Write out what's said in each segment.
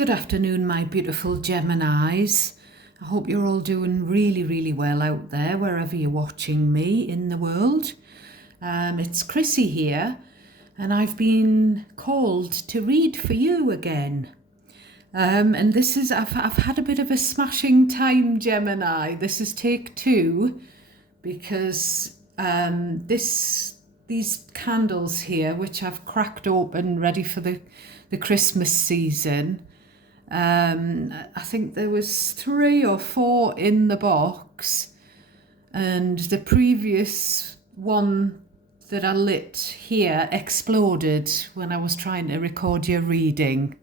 Good afternoon, my beautiful Geminis. I hope you're all doing really, really well out there, wherever you're watching me in the world. It's Chrissy here, and I've been called to read for you again. And this is, I've had a bit of a smashing time, Gemini. This is take two, because these candles here, which I've cracked open ready for the Christmas season, I think there was 3 or 4 in the box, and the previous one that I lit here exploded when I was trying to record your reading.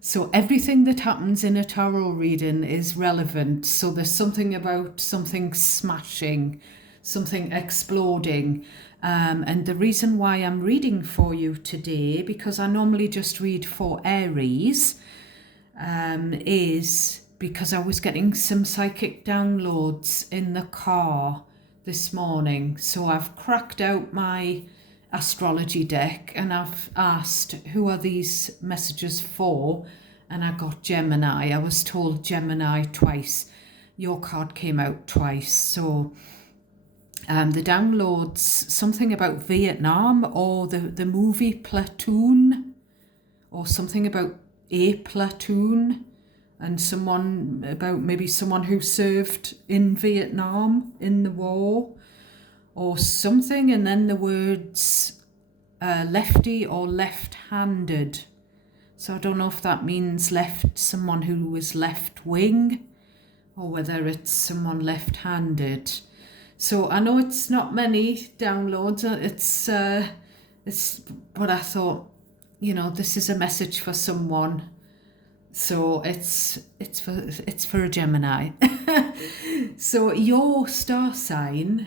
So everything that happens in a tarot reading is relevant. So there's something about something smashing, something exploding. And the reason why I'm reading for you today, because I normally just read for Aries, is because I was getting some psychic downloads in the car this morning. So I've cracked out my astrology deck and I've asked, who are these messages for? And I got Gemini. I was told Gemini twice. Your card came out twice. So the downloads, something about Vietnam or the movie Platoon, or something about a platoon, and someone about maybe someone who served in Vietnam in the war or something, and then the words lefty or left-handed. So I don't know if that means someone who was left wing, or whether it's someone left-handed. So I know it's not many downloads. It's but I thought, this is a message for someone. So it's for a Gemini. So your star sign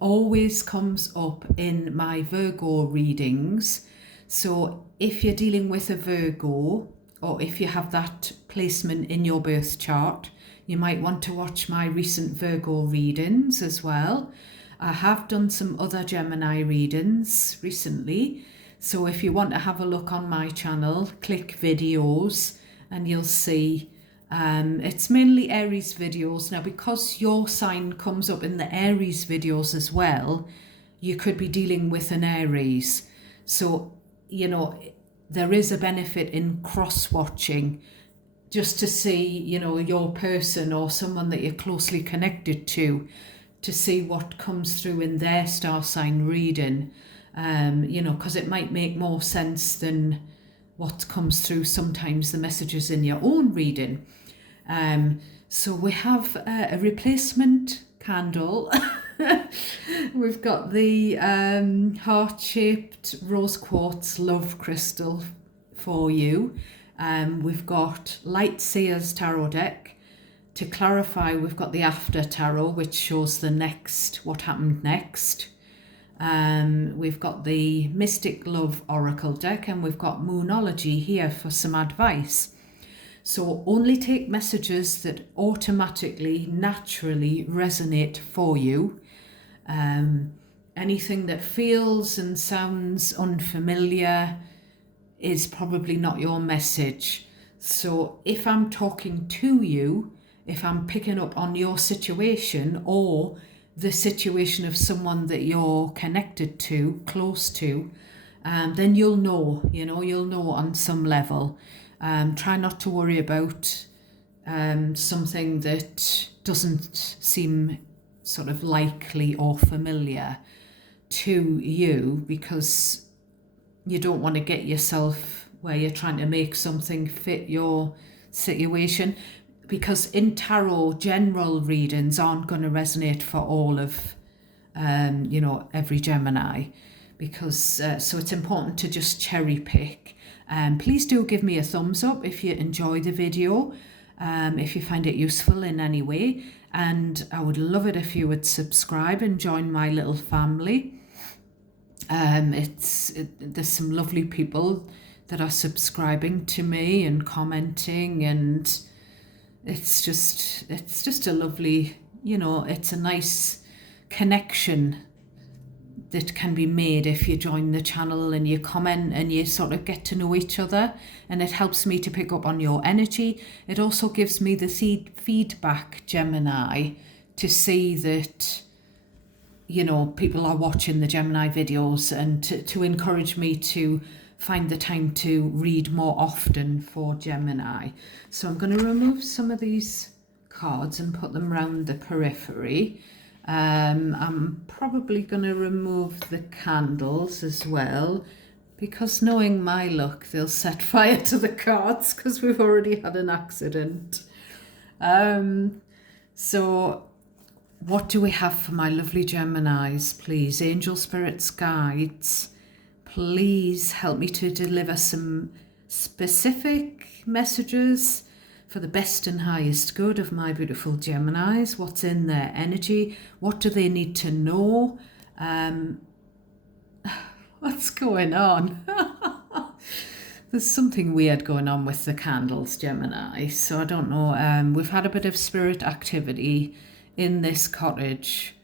always comes up in my Virgo readings. So if you're dealing with a Virgo, or if you have that placement in your birth chart, you might want to watch my recent Virgo readings as well. I have done some other Gemini readings recently. So if you want to have a look on my channel, click videos and you'll see it's mainly Aries videos. Now, because your sign comes up in the Aries videos as well, you could be dealing with an Aries. So, there is a benefit in cross-watching, just to see, your person or someone that you're closely connected to see what comes through in their star sign reading. Because it might make more sense than what comes through sometimes the messages in your own reading. So we have a replacement candle. We've got the heart-shaped rose quartz love crystal for you. We've got Light Seer's tarot deck. To clarify, we've got the After Tarot, which shows what happened next. We've got the Mystic Love Oracle deck, and we've got Moonology here for some advice. So only take messages that automatically, naturally resonate for you. Anything that feels and sounds unfamiliar is probably not your message. So if I'm talking to you, if I'm picking up on your situation or the situation of someone that you're connected to, close to, then you'll know on some level. Try not to worry about something that doesn't seem sort of likely or familiar to you, because you don't want to get yourself where you're trying to make something fit your situation, because in tarot, general readings aren't going to resonate for all of, every Gemini, because so it's important to just cherry pick. Please do give me a thumbs up if you enjoy the video, if you find it useful in any way, and I would love it if you would subscribe and join my little family. There's some lovely people that are subscribing to me and commenting, and it's just a lovely, it's a nice connection that can be made if you join the channel and you comment and you sort of get to know each other, and it helps me to pick up on your energy. It also gives me the feedback, Gemini, to see that, you know, people are watching the Gemini videos, and to encourage me to find the time to read more often for Gemini. So I'm going to remove some of these cards and put them around the periphery. I'm probably going to remove the candles as well, because knowing my luck, they'll set fire to the cards because we've already had an accident. So what do we have for my lovely Geminis, please? Angel, spirits, guides, please help me to deliver some specific messages for the best and highest good of my beautiful Geminis. What's in their energy? What do they need to know? What's going on? There's something weird going on with the candles, Gemini. So I don't know. We've had a bit of spirit activity in this cottage.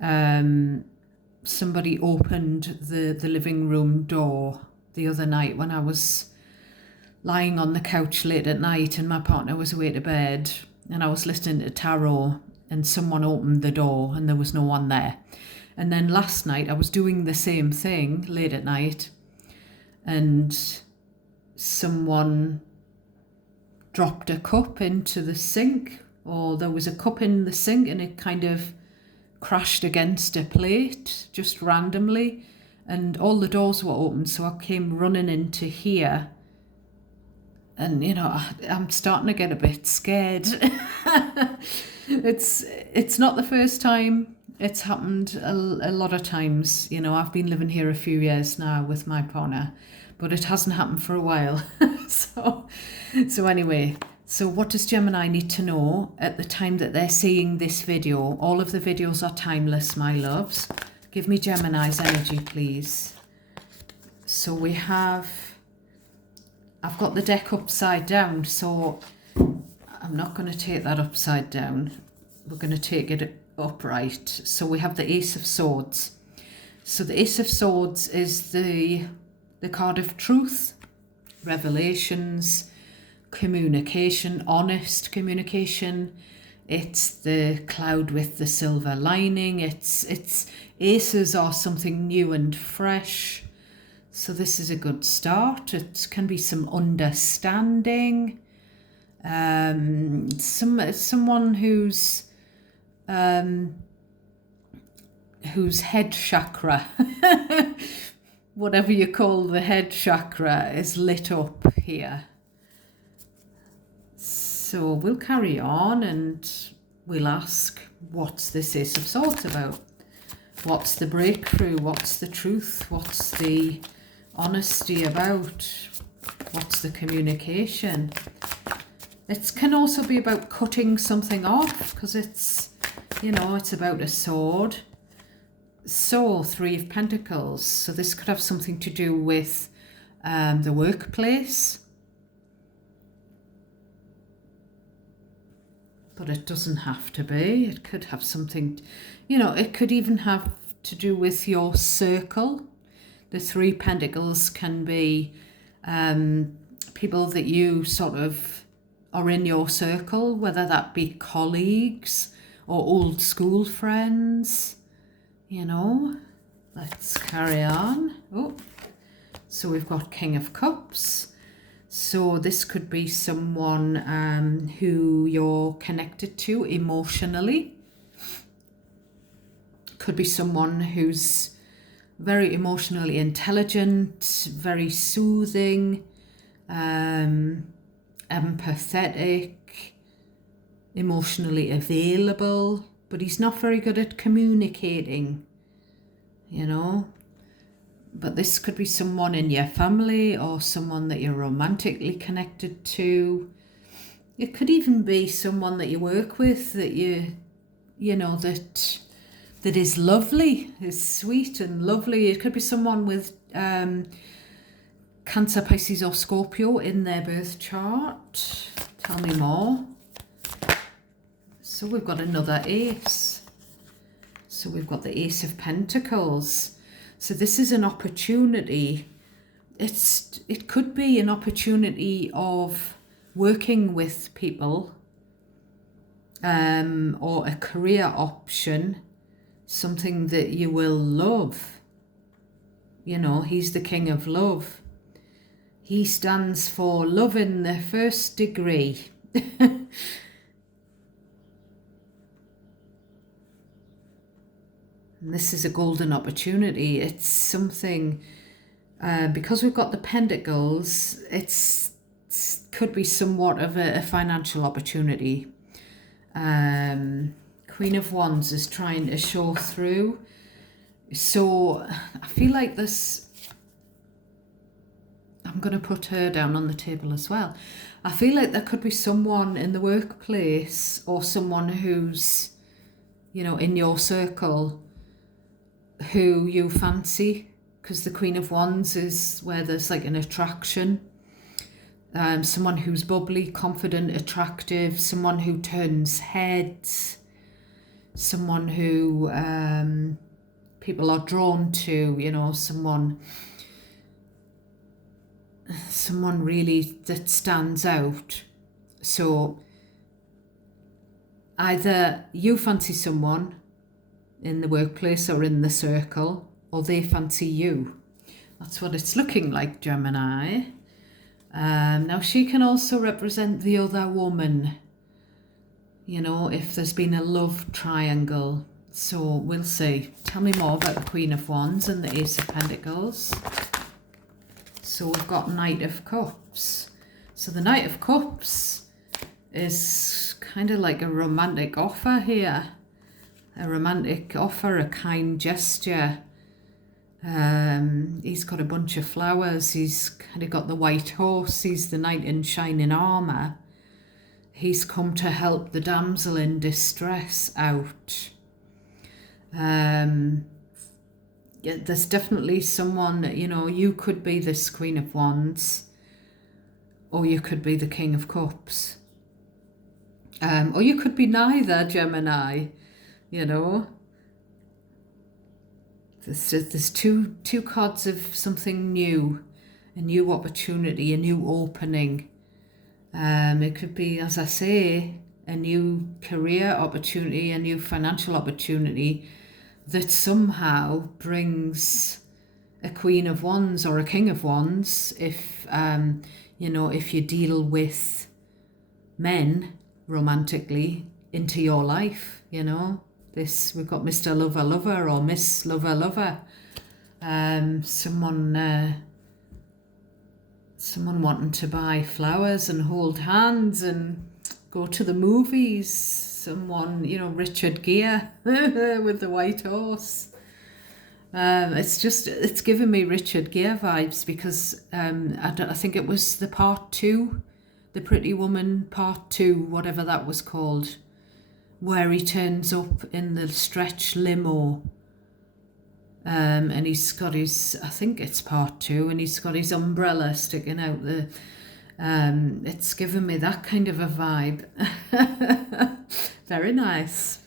Somebody opened the living room door the other night when I was lying on the couch late at night and my partner was away to bed, and I was listening to tarot, and someone opened the door and there was no one there. And then last night I was doing the same thing late at night, and someone dropped a cup into the sink, or there was a cup in the sink and it kind of crashed against a plate just randomly, and all the doors were open, so I came running into here. And, you know, I'm starting to get a bit scared. It's not the first time. It's happened a lot of times. You know, I've been living here a few years now with my partner, but it hasn't happened for a while. So anyway, so what does Gemini need to know at the time that they're seeing this video? All of the videos are timeless, my loves. Give me Gemini's energy, please. So we have... I've got the deck upside down, so I'm not going to take that upside down. We're going to take it upright. So we have the Ace of Swords. So the Ace of Swords is the card of truth, revelations, communication, honest communication. It's the cloud with the silver lining. It's aces are something new and fresh. So this is a good start. It can be some understanding. Someone whose head chakra, whatever you call the head chakra, is lit up here. So we'll carry on and we'll ask, what's this Ace of Swords about? What's the breakthrough? What's the truth? What's the honesty about? What's the communication? It can also be about cutting something off, because it's, you know, it's about a sword. So, Three of Pentacles. So this could have something to do with the workplace. But it doesn't have to be. It could have something, you know, it could even have to do with your circle. The Three Pentacles can be people that you sort of are in your circle, whether that be colleagues or old school friends, you know. Let's carry on. Oh, so we've got King of Cups. So this could be someone who you're connected to emotionally. Could be someone who's very emotionally intelligent, very soothing, empathetic, emotionally available, but he's not very good at communicating, you know. But this could be someone in your family or someone that you're romantically connected to. It could even be someone that you work with that you know, that is lovely, is sweet and lovely. It could be someone with Cancer, Pisces or Scorpio in their birth chart. Tell me more. So we've got another ace. So we've got the Ace of Pentacles. So this is an opportunity. It could be an opportunity of working with people, or a career option, something that you will love. You know, he's the King of Love. He stands for love in the first degree. And this is a golden opportunity. It's something, because we've got the Pentacles, could be somewhat of a financial opportunity. Queen of Wands is trying to show through. So I feel like this, I'm going to put her down on the table as well. I feel like there could be someone in the workplace or someone who's, you know, in your circle who you fancy, because the Queen of Wands is where there's like an attraction. Someone who's bubbly, confident, attractive, someone who turns heads, someone who people are drawn to, you know, someone really that stands out. So either you fancy someone in the workplace or in the circle, or they fancy you. That's what it's looking like, Gemini. Now she can also represent the other woman, you know, if there's been a love triangle. So we'll see. Tell me more about the Queen of Wands and the Ace of Pentacles. So we've got Knight of Cups. So the Knight of Cups is kind of like a romantic offer here. A romantic offer, a kind gesture. He's got a bunch of flowers. He's kind of got the white horse. He's the knight in shining armour. He's come to help the damsel in distress out. Yeah, there's definitely someone, you know, you could be this Queen of Wands, or you could be the King of Cups. Or you could be neither, Gemini. You know, there's two cards of something new, a new opportunity, a new opening. It could be, as I say, a new career opportunity, a new financial opportunity that somehow brings a Queen of Wands or a King of Wands. If you know, if you deal with men romantically into your life, you know. We've got Mr. Lover Lover or Miss Lover Lover. Someone wanting to buy flowers and hold hands and go to the movies. Someone, you know, Richard Gere with the white horse. It's giving me Richard Gere vibes, because I think it was the part 2, the Pretty Woman part 2, whatever that was called, where he turns up in the stretch limo, and he's got his, I think it's part 2, and he's got his umbrella sticking out the, it's given me that kind of a vibe. Very nice,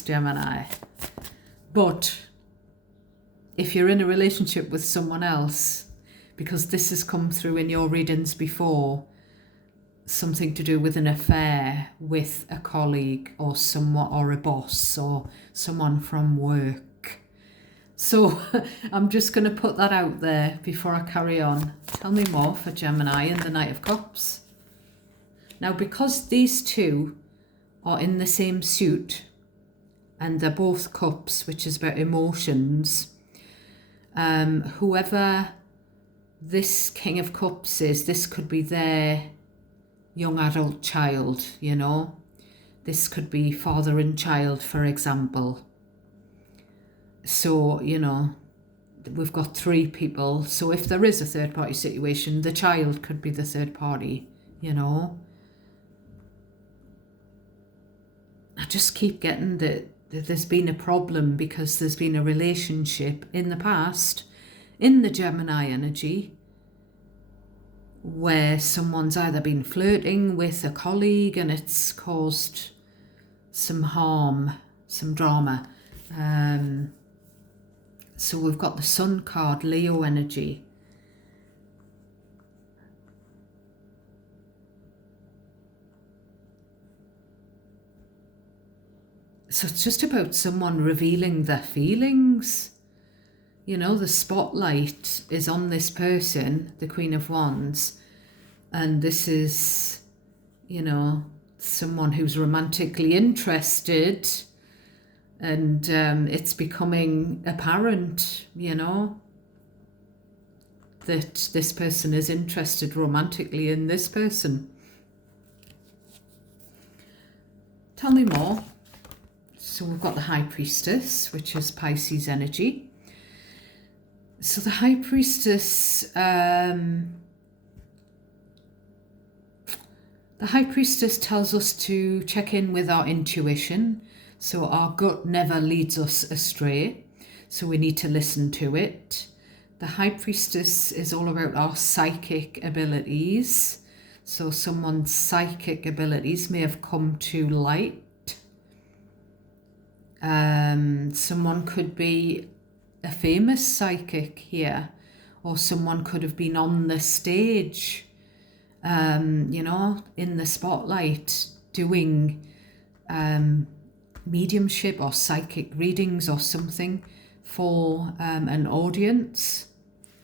Gemini. But if you're in a relationship with someone else, because this has come through in your readings before, something to do with an affair with a colleague or someone, or a boss or someone from work. So I'm just going to put that out there before I carry on. Tell me more for Gemini and the Knight of Cups. Now, because these two are in the same suit and they're both cups, which is about emotions, whoever this King of Cups is, this could be their young adult child, you know. This could be father and child, for example. So, you know, we've got 3 people. So if there is a third party situation, the child could be the third party, you know. I just keep getting that there's been a problem because there's been a relationship in the past, in the Gemini energy, where someone's either been flirting with a colleague and it's caused some harm, some drama. So we've got the Sun card, Leo energy. So it's just about someone revealing their feelings. You know, the spotlight is on this person, the Queen of Wands, and this is, you know, someone who's romantically interested, and it's becoming apparent, you know, that this person is interested romantically in this person. Tell me more. So we've got the High Priestess, which is Pisces energy. So the High Priestess, the High Priestess tells us to check in with our intuition. So our gut never leads us astray. So we need to listen to it. The High Priestess is all about our psychic abilities. So someone's psychic abilities may have come to light. Someone could be a famous psychic here, or someone could have been on the stage, you know, in the spotlight doing mediumship or psychic readings or something for an audience,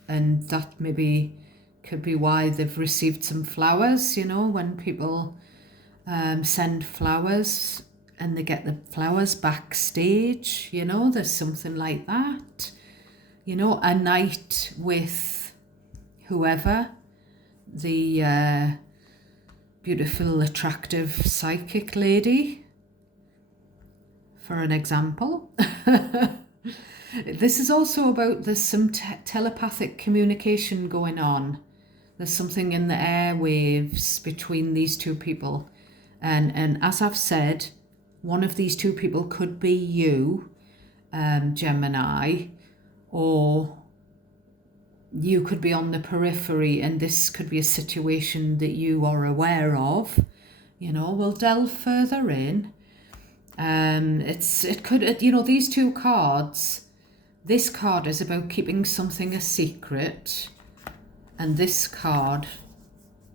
and that maybe could be why they've received some flowers. You know, when people send flowers and they get the flowers backstage, you know, there's something like that. You know, a night with whoever, the beautiful, attractive psychic lady, for an example. This is also about, there's some telepathic communication going on. There's something in the airwaves between these two people. And as I've said, one of these two people could be you, Gemini, or you could be on the periphery, and this could be a situation that you are aware of. You know, we'll delve further in. It could, you know, these two cards, this card is about keeping something a secret, and this card,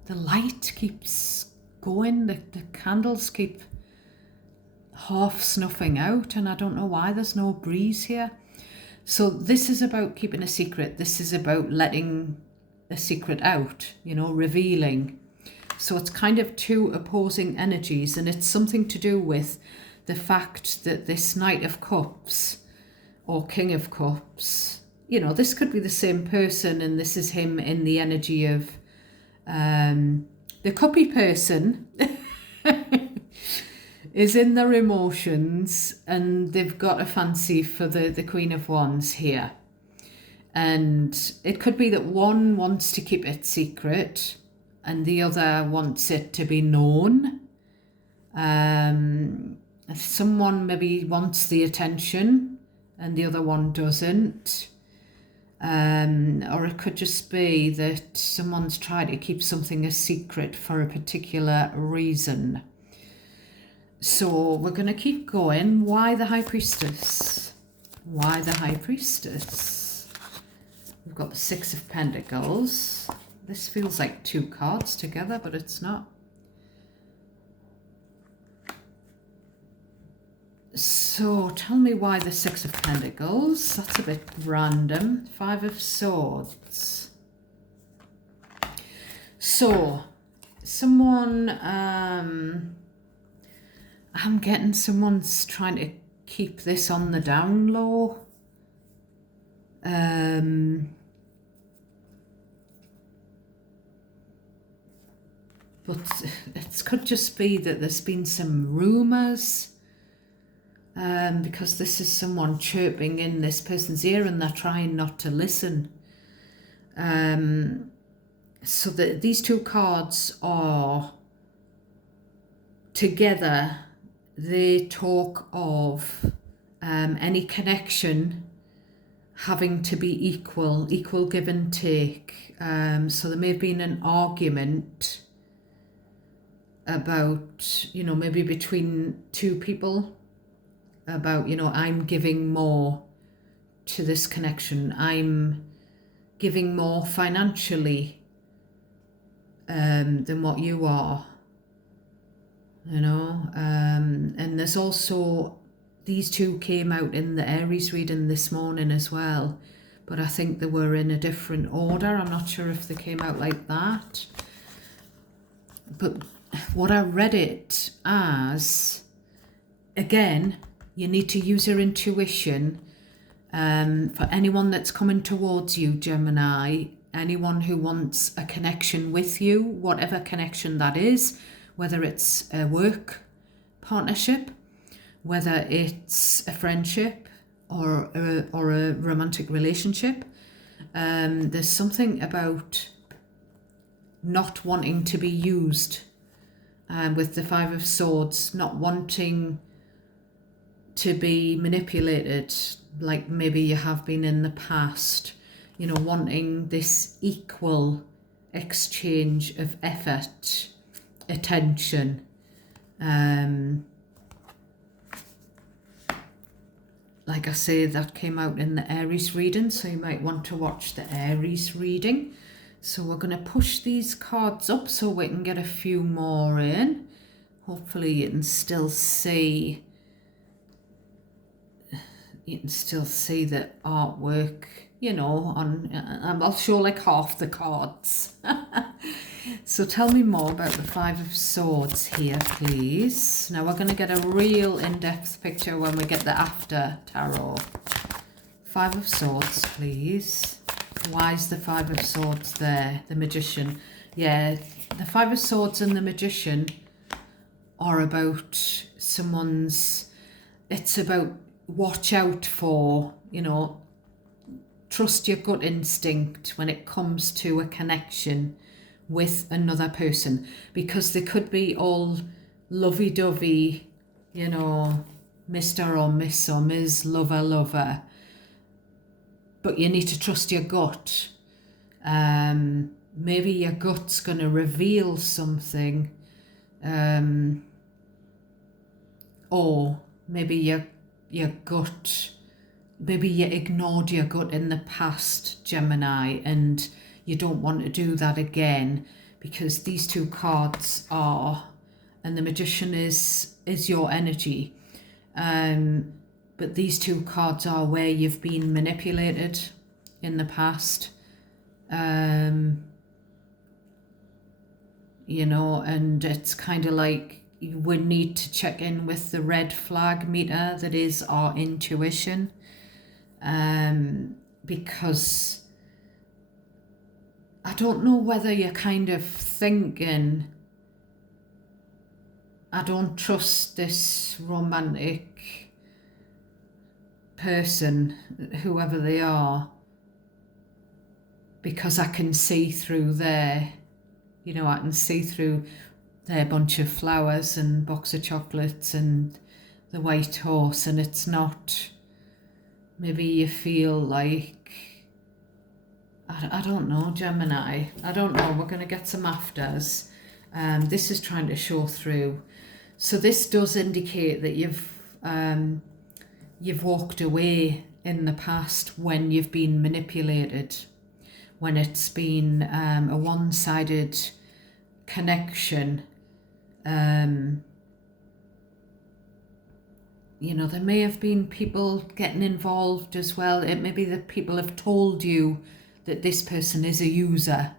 the light keeps going, the candles keep half snuffing out, and I don't know why there's no breeze here. So this is about keeping a secret. This is about letting a secret out, you know, revealing. So it's kind of two opposing energies, and it's something to do with the fact that this Knight of Cups or King of Cups, you know, this could be the same person, and this is him in the energy of the cuppy person is in their emotions, and they've got a fancy for the Queen of Wands here. And it could be that one wants to keep it secret and the other wants it to be known. Someone maybe wants the attention and the other one doesn't. Or it could just be that someone's trying to keep something a secret for a particular reason. So we're going to keep going. Why the High Priestess? Why the High Priestess? We've got the Six of Pentacles. This feels like two cards together, but it's not. So tell me why the Six of Pentacles. That's a bit random. Five of Swords. So someone, I'm getting someone's trying to keep this on the down low. But it could just be that there's been some rumours, because this is someone chirping in this person's ear and they're trying not to listen. So these two cards are together. They talk of any connection having to be equal give and take. So there may have been an argument about, you know, maybe between two people, about, you know, I'm giving more to this connection. I'm giving more financially than what you are, you know. And there's also, these two came out in the Aries reading this morning as well, but I think they were in a different order. I'm not sure if they came out like that. But what I read it as, again, you need to use your intuition. For anyone that's coming towards you, Gemini, anyone who wants a connection with you, whatever connection that is, whether it's a work partnership, whether it's a friendship or a romantic relationship, there's something about not wanting to be used, with the Five of Swords, not wanting to be manipulated like maybe you have been in the past, you know, wanting this equal exchange of effort, attention. Like I say, that came out in the Aries reading, so you might want to watch the Aries reading. So we're going to push these cards up so we can get a few more in. Hopefully you can still see the artwork, you know, I'll show like half the cards. So tell me more about the Five of Swords here, please. Now we're going to get a real in-depth picture when we get the after tarot. Five of Swords, please. Why is the Five of Swords there? The Magician. Yeah, the Five of Swords and the Magician are about someone's, it's about watch out for, you know, trust your gut instinct when it comes to a connection with another person, because they could be all lovey-dovey, you know, Mr. or Miss or Ms. Lover, but you need to trust your gut. Maybe your gut's going to reveal something, or maybe your gut, maybe you ignored your gut in the past, Gemini, and you don't want to do that again, because these two cards are, and the Magician is your energy, but these two cards are where you've been manipulated in the past, you know, and it's kind of like you would need to check in with the red flag meter that is our intuition, because I don't know whether you're kind of thinking, I don't trust this romantic person, whoever they are, because I can see through their, you know, I can see through their bunch of flowers and box of chocolates and the white horse, and it's not, maybe you feel like, I don't know, Gemini, I don't know, we're going to get some afters. This is trying to show through. So this does indicate that you've walked away in the past when you've been manipulated, when it's been a one-sided connection. You know, there may have been people getting involved as well. It may be that people have told you that this person is a user,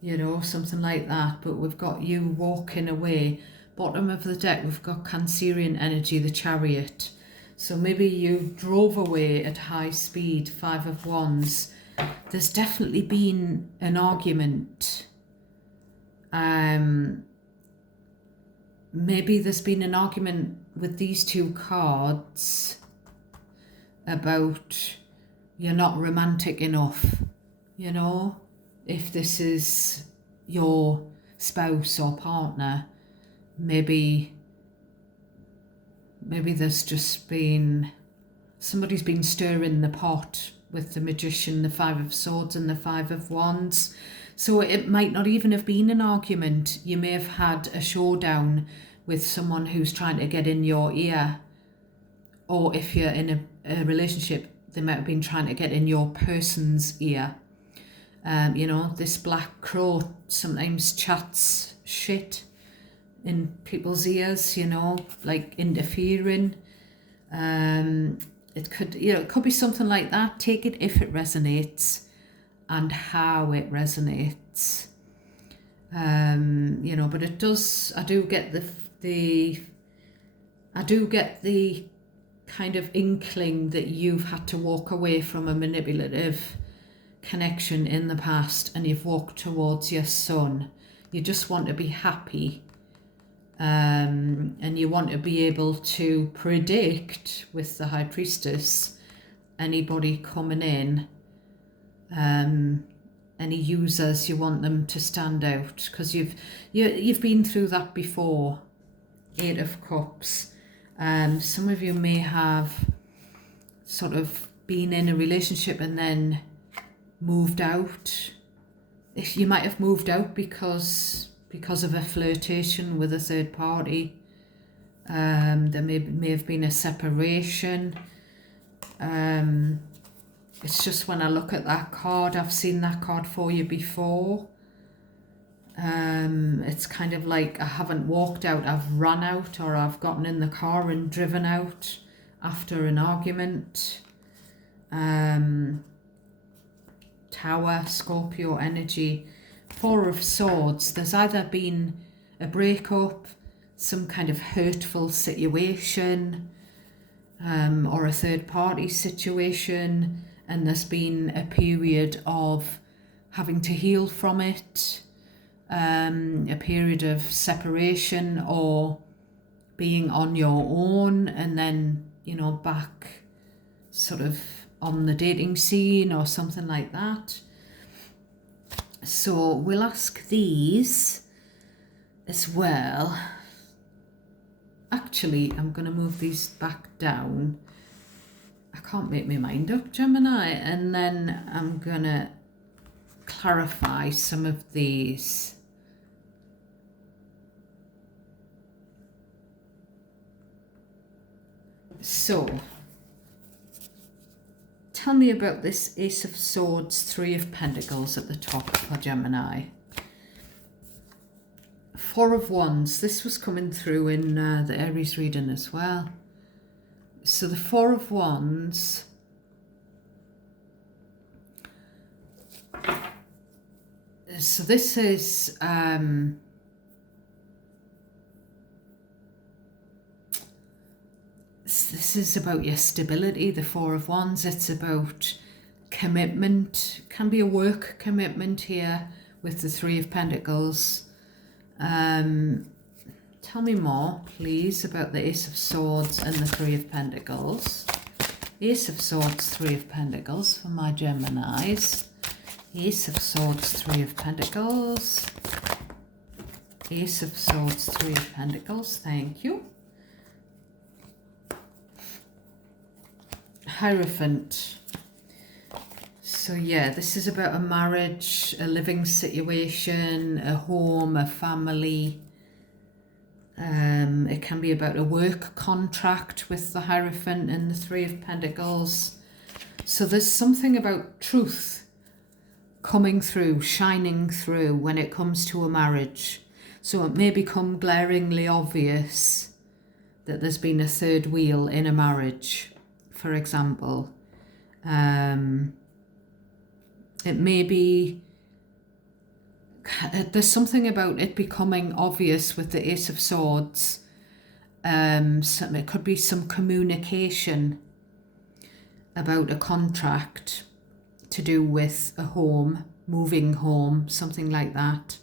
you know, something like that. But we've got you walking away. Bottom of the deck, we've got Cancerian energy, the Chariot. So maybe you drove away at high speed, Five of Wands. There's definitely been an argument. Maybe there's been an argument with these two cards about you're not romantic enough, you know, if this is your spouse or partner, maybe there's just been, somebody's been stirring the pot with the Magician, the Five of Swords and the Five of Wands. So it might not even have been an argument. You may have had a showdown with someone who's trying to get in your ear, or if you're in a relationship, they might have been trying to get in your person's ear. You know, this black crow sometimes chats shit in people's ears, you know, like interfering. It could, you know, it could be something like that. Take it if it resonates and how it resonates. You know, but it does, I do get the kind of inkling that you've had to walk away from a manipulative connection in the past and you've walked towards your son. You just want to be happy, and you want to be able to predict with the High Priestess anybody coming in, any users. You want them to stand out because you've been through that before. 8 of Cups. Some of you may have sort of been in a relationship and then moved out. You might have moved out because of a flirtation with a third party. There may have been a separation. It's just when I look at that card, I've seen that card for you before. It's kind of like I haven't walked out, I've run out, or I've gotten in the car and driven out after an argument. Tower, Scorpio energy. 4 of Swords. There's either been a breakup, some kind of hurtful situation, or a third party situation, and there's been a period of having to heal from it, a period of separation or being on your own, and then, you know, back sort of on the dating scene or something like that. So we'll ask these as well. Actually, I'm going to move these back down. I can't make my mind up, Gemini. And then I'm going to clarify some of these. So, tell me about this Ace of Swords, 3 of Pentacles at the top for Gemini. 4 of Wands. This was coming through in the Aries reading as well. So the 4 of Wands. So this is this is about your stability, the 4 of Wands. It's about commitment. Can be a work commitment here with the 3 of Pentacles. Tell me more, please, about the Ace of Swords and the 3 of Pentacles. Ace of Swords, 3 of Pentacles for my Geminis. Ace of Swords, 3 of Pentacles. Ace of Swords, 3 of Pentacles. Thank you. Hierophant. So yeah, this is about a marriage, a living situation, a home, a family. It can be about a work contract with the Hierophant and the 3 of Pentacles. So there's something about truth coming through, shining through when it comes to a marriage. So it may become glaringly obvious that there's been a third wheel in a marriage, for example. It may be, there's something about it becoming obvious with the Ace of Swords. It could be some communication about a contract to do with a home, moving home, something like that.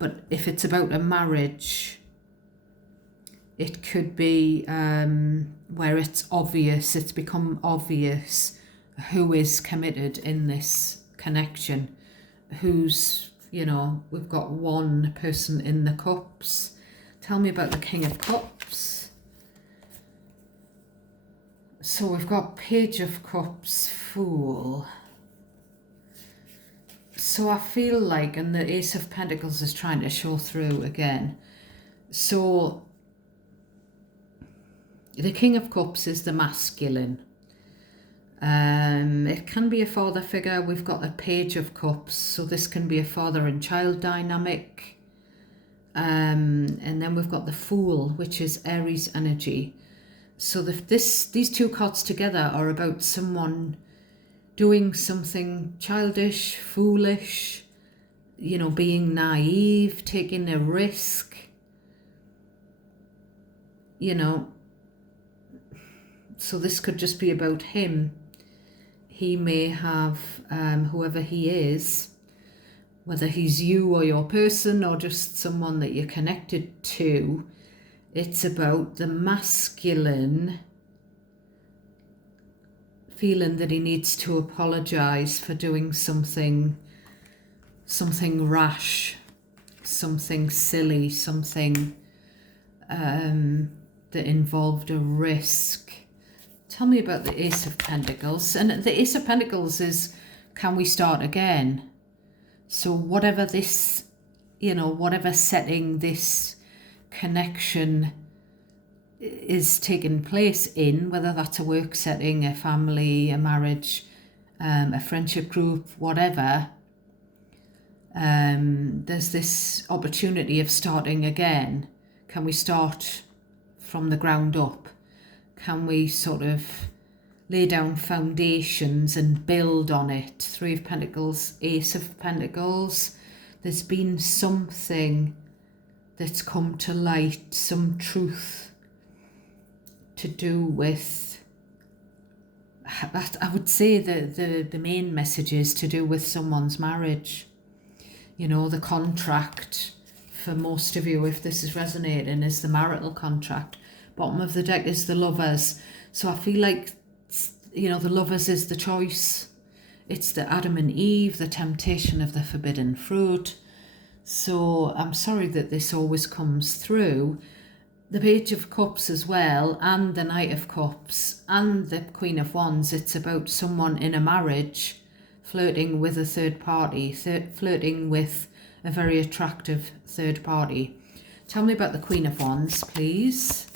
But if it's about a marriage, it could be where it's obvious, it's become obvious who is committed in this connection. Who's, you know, we've got one person in the cups. Tell me about the King of Cups. So we've got Page of Cups, Fool. So I feel like, and the Ace of Pentacles is trying to show through again. So The King of Cups is the masculine. It can be a father figure. We've got a Page of Cups, so this can be a father and child dynamic. And then we've got the Fool, which is Aries energy. So these two cards together are about someone doing something childish, foolish, you know, being naive, taking a risk, you know. So this could just be about him. He may have, whoever he is, whether he's you or your person or just someone that you're connected to, it's about the masculine feeling that he needs to apologize for doing something rash, something silly, something that involved a risk. Tell me about the Ace of Pentacles. And the Ace of Pentacles is, can we start again? So whatever this, you know, whatever setting this connection is taking place in, whether that's a work setting, a family, a marriage, a friendship group, whatever, there's this opportunity of starting again. Can we start from the ground up? Can we sort of lay down foundations and build on it? Three of Pentacles, Ace of Pentacles. There's been something that's come to light, some truth to do with, I would say the main message is to do with someone's marriage. You know, the contract for most of you, if this is resonating, is the marital contract. Bottom of the deck is the Lovers. So I feel like, you know, the Lovers is the choice. It's the Adam and Eve, the temptation of the forbidden fruit. So I'm sorry that this always comes through. The Page of Cups as well, and the Knight of Cups, and the Queen of Wands. It's about someone in a marriage flirting with a third party, flirting with a very attractive third party. Tell me about the Queen of Wands, please.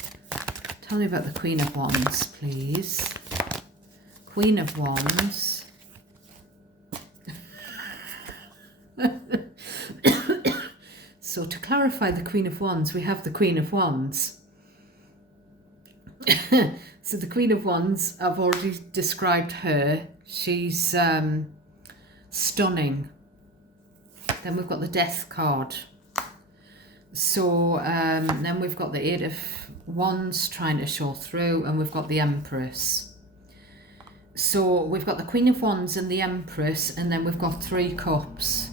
Tell me about the Queen of Wands, please. Queen of Wands. So to clarify the Queen of Wands, we have the Queen of Wands. So the Queen of Wands, I've already described her. She's stunning. Then we've got the Death card. So then we've got the Eight of Wands trying to show through, and we've got the Empress. So we've got the Queen of Wands and the Empress, and then we've got Three Cups.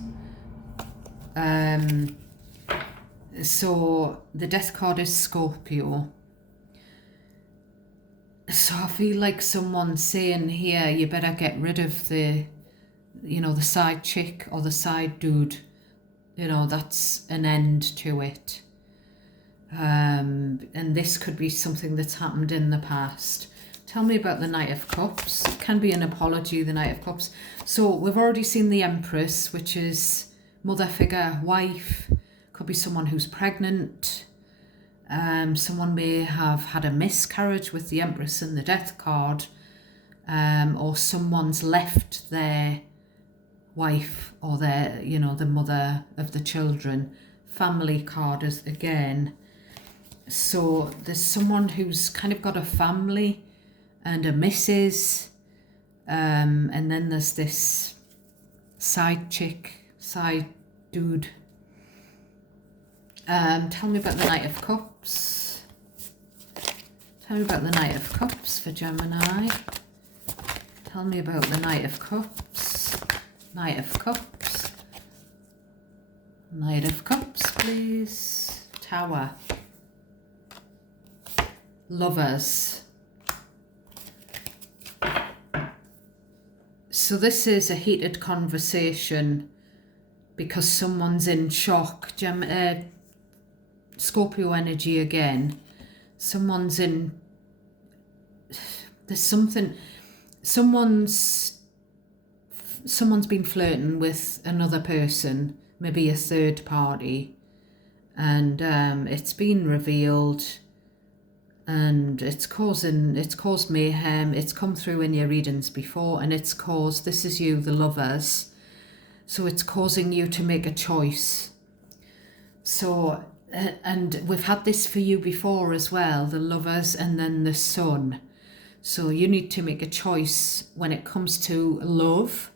So the Death card is Scorpio. So I feel like someone's saying here, you better get rid of the, you know, the side chick or the side dude. You know, that's an end to it. And this could be something that's happened in the past. Tell me about the Knight of Cups. It can be an apology, the Knight of Cups. So we've already seen the Empress, which is mother figure, wife. Could be someone who's pregnant. Someone may have had a miscarriage with the Empress and the Death card. Or someone's left their wife or their, you know, the mother of the children. Family card is again. So there's someone who's kind of got a family and a missus. And then there's this side chick, side dude. Tell me about the Knight of Cups. Tell me about the Knight of Cups for Gemini. Tell me about the Knight of Cups. Knight of Cups. Knight of Cups, please. Tower. Lovers. So this is a heated conversation because someone's in shock. Scorpio energy again. Someone's in... There's something... Someone's been flirting with another person, maybe a third party, and it's been revealed. and it's caused mayhem. It's come through in your readings before, and it's caused, this is you, the Lovers, so it's causing you to make a choice. So and we've had this for you before as well, the Lovers and then the Sun. So you need to make a choice when it comes to love.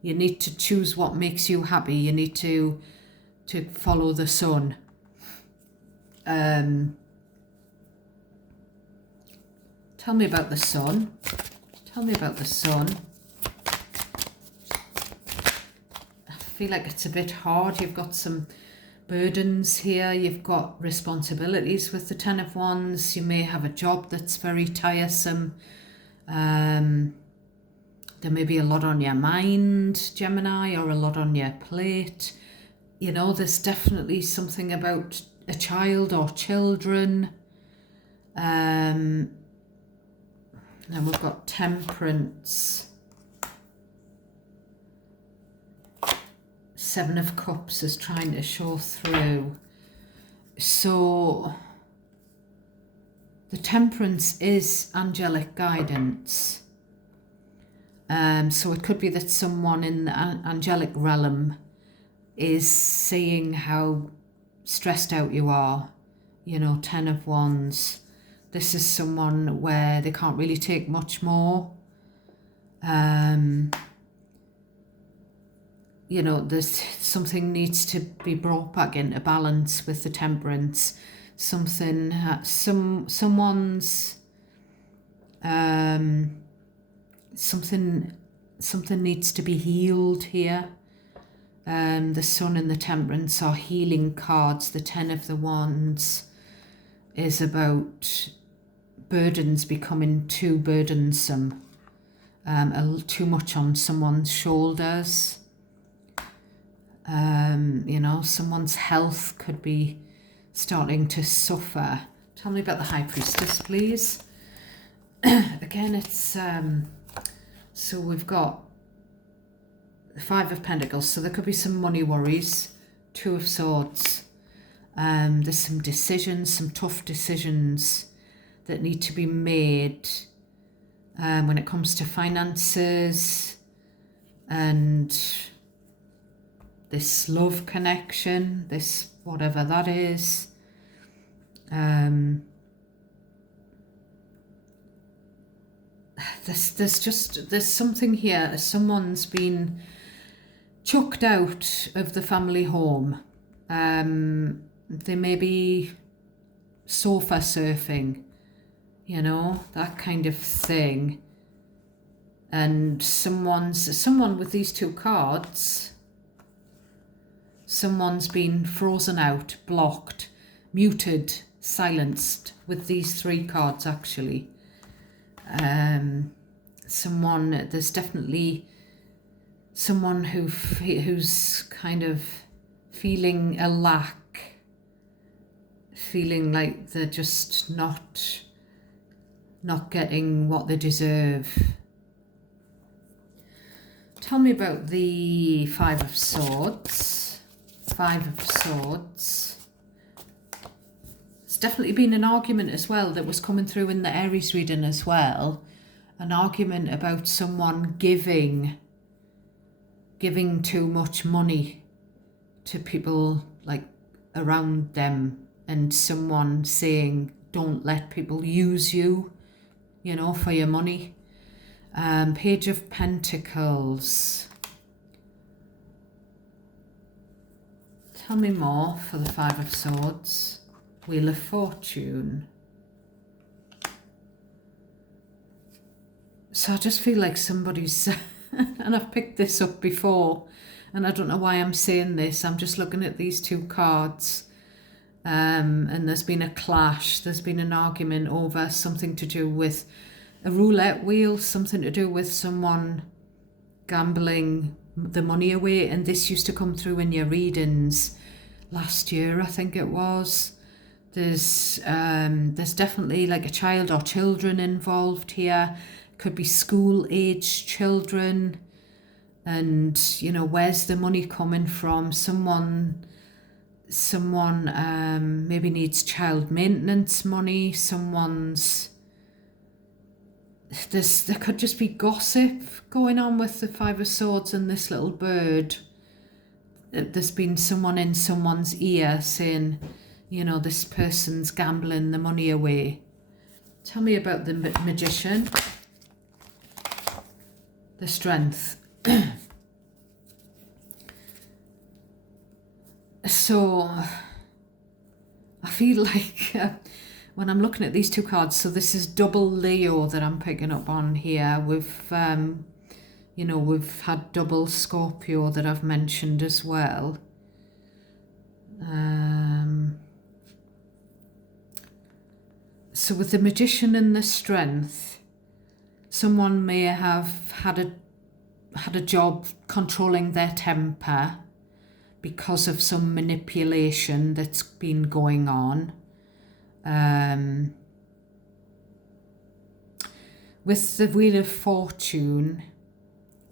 You need to choose what makes you happy. You need to follow the Sun. Tell me about the Sun. Tell me about the Sun. I feel like it's a bit hard. You've got some burdens here. You've got responsibilities with the Ten of Wands. You may have a job that's very tiresome. There may be a lot on your mind, Gemini, or a lot on your plate. You know, there's definitely something about a child or children. And we've got Temperance. Seven of Cups is trying to show through. So the Temperance is angelic guidance. So it could be that someone in the angelic realm is seeing how stressed out you are. You know, Ten of Wands. This is someone where they can't really take much more. You know, there's something needs to be brought back into balance with the Temperance. Something, someone's, something needs to be healed here. The Sun and the Temperance are healing cards. The Ten of the Wands is about burdens becoming too burdensome, too much on someone's shoulders. You know, someone's health could be starting to suffer. Tell me about the High Priestess, please. Again, it's so we've got the Five of Pentacles, so there could be some money worries. Two of Swords. There's some decisions, some tough decisions that need to be made when it comes to finances and this love connection, this whatever that is. There's something here. Someone's been chucked out of the family home. They may be sofa surfing, you know, that kind of thing. And someone with these two cards, someone's been frozen out, blocked, muted, silenced with these three cards actually. There's definitely someone who's kind of feeling a lack, feeling like they're just not getting what they deserve. Tell me about the Five of Swords. Five of Swords. It's definitely been an argument as well that was coming through in the Aries reading as well. An argument about someone giving too much money to people like around them, and someone saying, don't let people use you, you know, for your money. Page of Pentacles. Tell me more for the Five of Swords. Wheel of Fortune. So I just feel like somebody's, and I've picked this up before, and I don't know why I'm saying this. I'm just looking at these two cards, and there's been a clash. There's been an argument over something to do with a roulette wheel, something to do with someone gambling the money away. And this used to come through in your readings last year, I think it was. There's definitely like a child or children involved here. Could be school-age children. And, you know, where's the money coming from? Someone someone maybe needs child maintenance money. There could just be gossip going on with the Five of Swords and this little bird. There's been someone in someone's ear saying, you know, this person's gambling the money away. Tell me about the Magician. The Strength. So I feel like when I'm looking at these two cards, so this is double Leo that I'm picking up on here. We've had double Scorpio that I've mentioned as well. So with the Magician and the Strength, someone may have had a job controlling their temper because of some manipulation that's been going on. With the Wheel of Fortune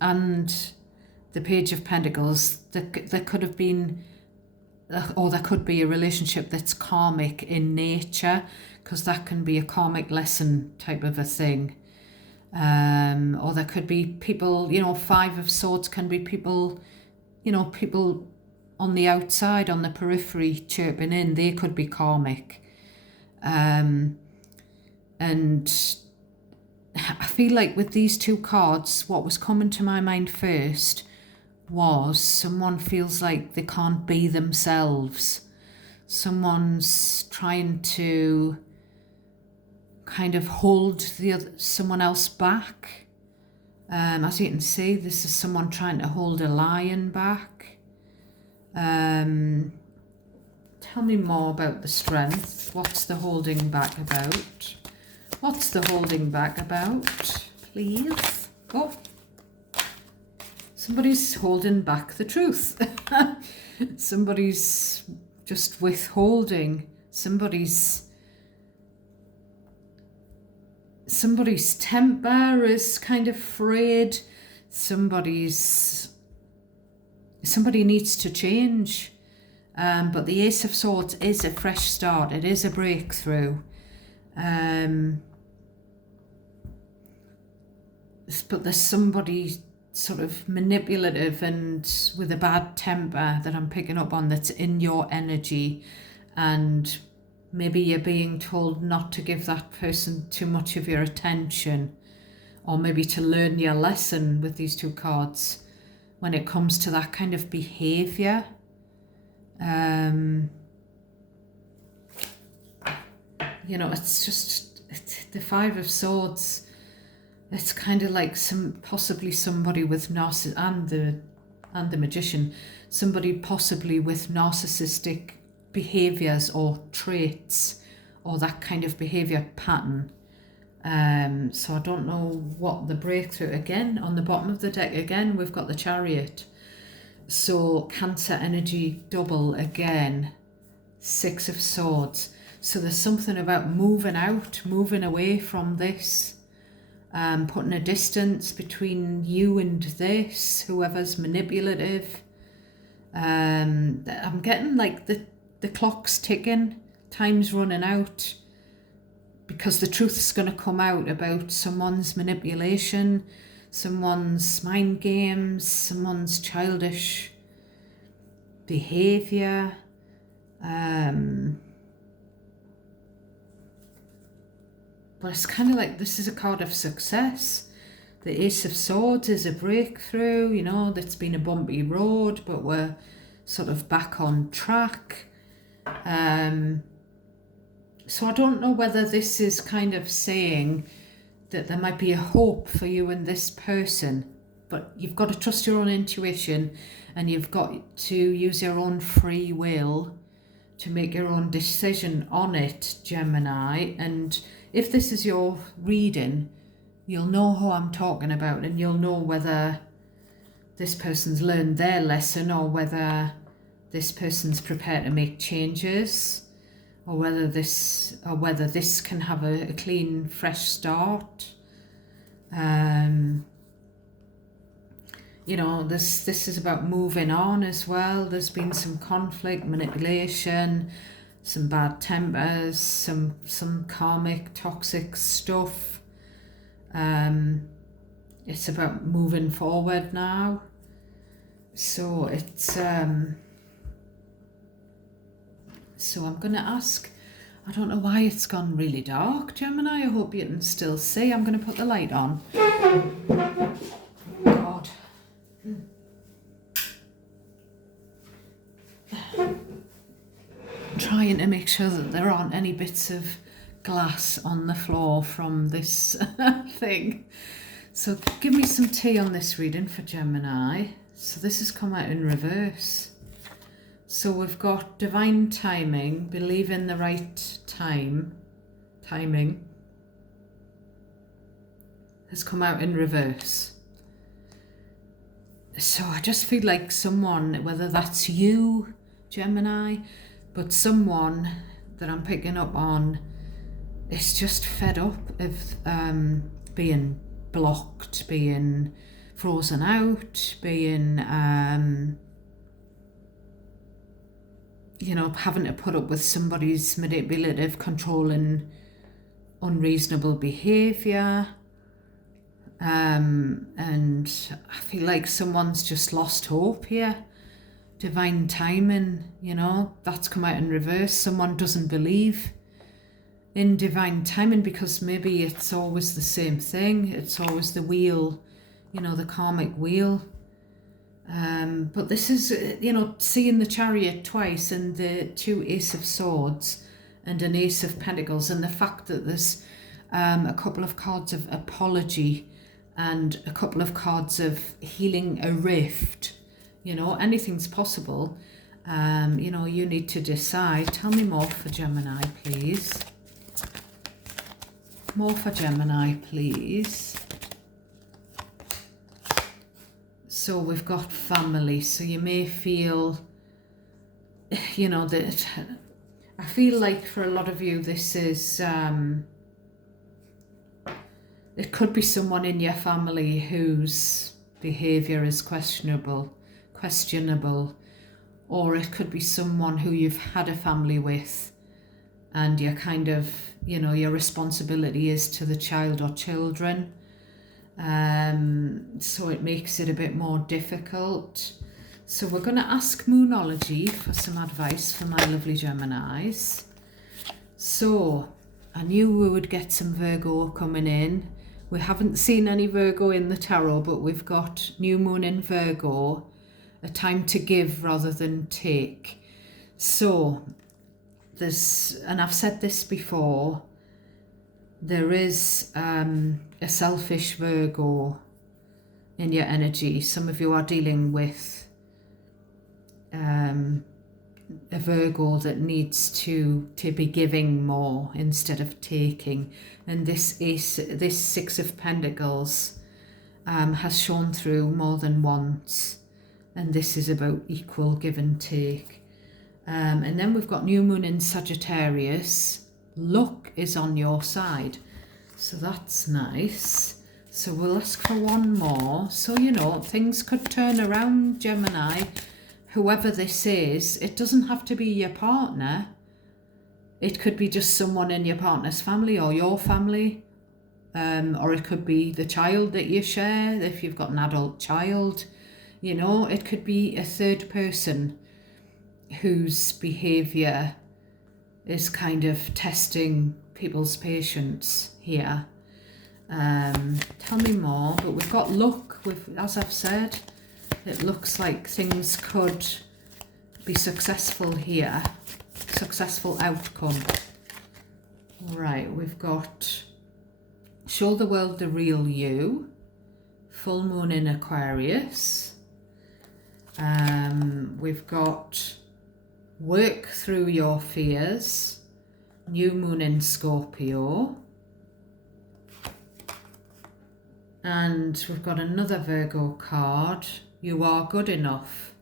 and the Page of Pentacles, there could have been, or there could be a relationship that's karmic in nature, because that can be a karmic lesson type of a thing. Or there could be people, you know, Five of Swords can be people, you know, people on the outside, on the periphery, chirping in. They could be karmic. And I feel like with these two cards, what was coming to my mind first was someone feels like they can't be themselves. Someone's trying to kind of hold someone else back. As you can see, this is someone trying to hold a lion back. Tell me more about the Strength. What's the holding back about? What's the holding back about, please? Oh, somebody's holding back the truth. Somebody's just withholding. Somebody's temper is kind of frayed. Somebody needs to change. But the Ace of Swords is a fresh start. It is a breakthrough. But there's somebody sort of manipulative and with a bad temper that I'm picking up on that's in your energy, and maybe you're being told not to give that person too much of your attention, or maybe to learn your lesson with these two cards when it comes to that kind of behavior. You know, it's the Five of Swords. It's kind of like possibly somebody with and the Magician, somebody possibly with narcissistic behaviors or traits, or that kind of behavior pattern. So I don't know what the breakthrough. Again, on the bottom of the deck, again we've got the Chariot. So Cancer energy double again, Six of Swords. So there's something about moving out, moving away from this, putting a distance between you and this, whoever's manipulative. I'm getting like the clock's ticking, time's running out, because the truth's going to come out about someone's manipulation, someone's mind games, someone's childish behavior. But it's kind of like this is a card of success. The Ace of Swords is a breakthrough, you know, that's been a bumpy road, but we're sort of back on track. So I don't know whether this is kind of saying that there might be a hope for you and this person, but you've got to trust your own intuition, and you've got to use your own free will to make your own decision on it, Gemini. And if this is your reading, you'll know who I'm talking about, and you'll know whether this person's learned their lesson, or whether this person's prepared to make changes, or whether this can have a clean, fresh start. you know, this is about moving on as well. There's been some conflict, manipulation, some bad tempers, some karmic, toxic stuff. It's about moving forward now. So it's so I'm gonna ask, I don't know why it's gone really dark, Gemini. I hope you can still see. I'm gonna put the light on. God. Trying to make sure that there aren't any bits of glass on the floor from this thing. So give me some tea on this reading for Gemini. So this has come out in reverse. So we've got divine timing, believe in the right timing has come out in reverse. So I just feel like someone, whether that's you, Gemini, but someone that I'm picking up on is just fed up of being blocked, being frozen out, being, you know, having to put up with somebody's manipulative, controlling, unreasonable behaviour. And I feel like someone's just lost hope here. Divine timing, you know, that's come out in reverse. Someone doesn't believe in divine timing because maybe it's always the same thing. It's always the wheel, you know, the karmic wheel. But this is, you know, seeing the Chariot twice and the 2 Ace of Swords and an Ace of Pentacles, and the fact that there's a couple of cards of apology and a couple of cards of healing a rift. You know, anything's possible. You know, you need to decide. Tell me more for Gemini, please. More for Gemini, please. So we've got family. So you may feel, you know, that I feel like for a lot of you, this is, it could be someone in your family whose behaviour is questionable, or it could be someone who you've had a family with and you're kind of, you know, your responsibility is to the child or children. So it makes it a bit more difficult. So we're going to ask Moonology for some advice for my lovely Geminis. So I knew we would get some Virgo coming in. We haven't seen any Virgo in the tarot, but we've got new moon in Virgo, a time to give rather than take. So there's, and I've said this before, there is a selfish Virgo in your energy. Some of you are dealing with a Virgo that needs to be giving more instead of taking. And this 6 of Pentacles has shown through more than once. And this is about equal give and take. And then we've got new moon in Sagittarius. Luck is on your side. So that's nice. So we'll ask for one more. So, you know, things could turn around, Gemini. Whoever this is, it doesn't have to be your partner. It could be just someone in your partner's family or your family. Or it could be the child that you share, if you've got an adult child. You know, it could be a third person whose behaviour is kind of testing people's patience here. Tell me more. But we've got luck, as I've said. It looks like things could be successful here. Successful outcome. Right, we've got show the world the real you. Full moon in Aquarius. We've got work through your fears. New moon in Scorpio. And we've got another Virgo card. You are good enough.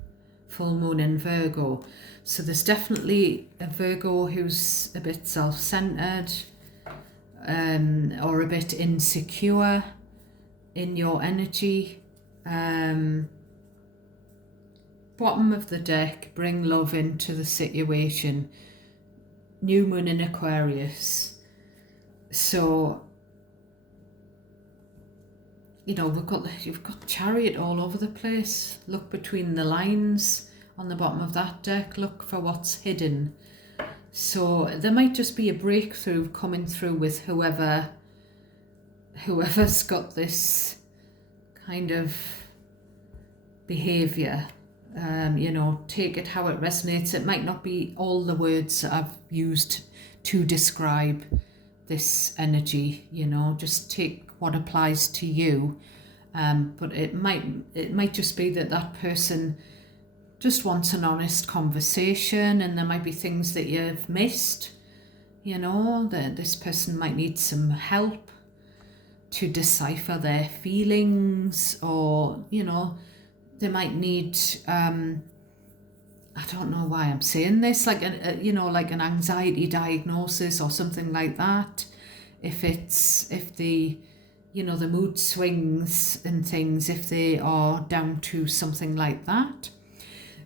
Full moon in Virgo. So there's definitely a Virgo who's a bit self-centered, or a bit insecure in your energy. Bottom of the deck, bring love into the situation. New moon in Aquarius. So, you know, you've got Chariot all over the place. Look between the lines on the bottom of that deck. Look for what's hidden. So there might just be a breakthrough coming through with whoever's got this kind of behavior. You know, take it how it resonates. It might not be all the words that I've used to describe this energy, you know, just take what applies to you. But it might just be that person just wants an honest conversation, and there might be things that you've missed, you know, that this person might need some help to decipher their feelings, or, you know, they might need, I don't know why I'm saying this, like like an anxiety diagnosis or something like that. If the mood swings and things, if they are down to something like that.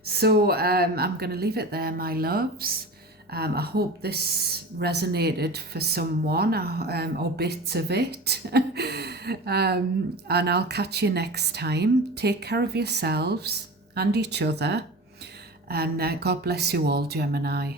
So I'm going to leave it there, my loves. I hope this resonated for someone, or bits of it. And I'll catch you next time. Take care of yourselves and each other. And God bless you all, Gemini.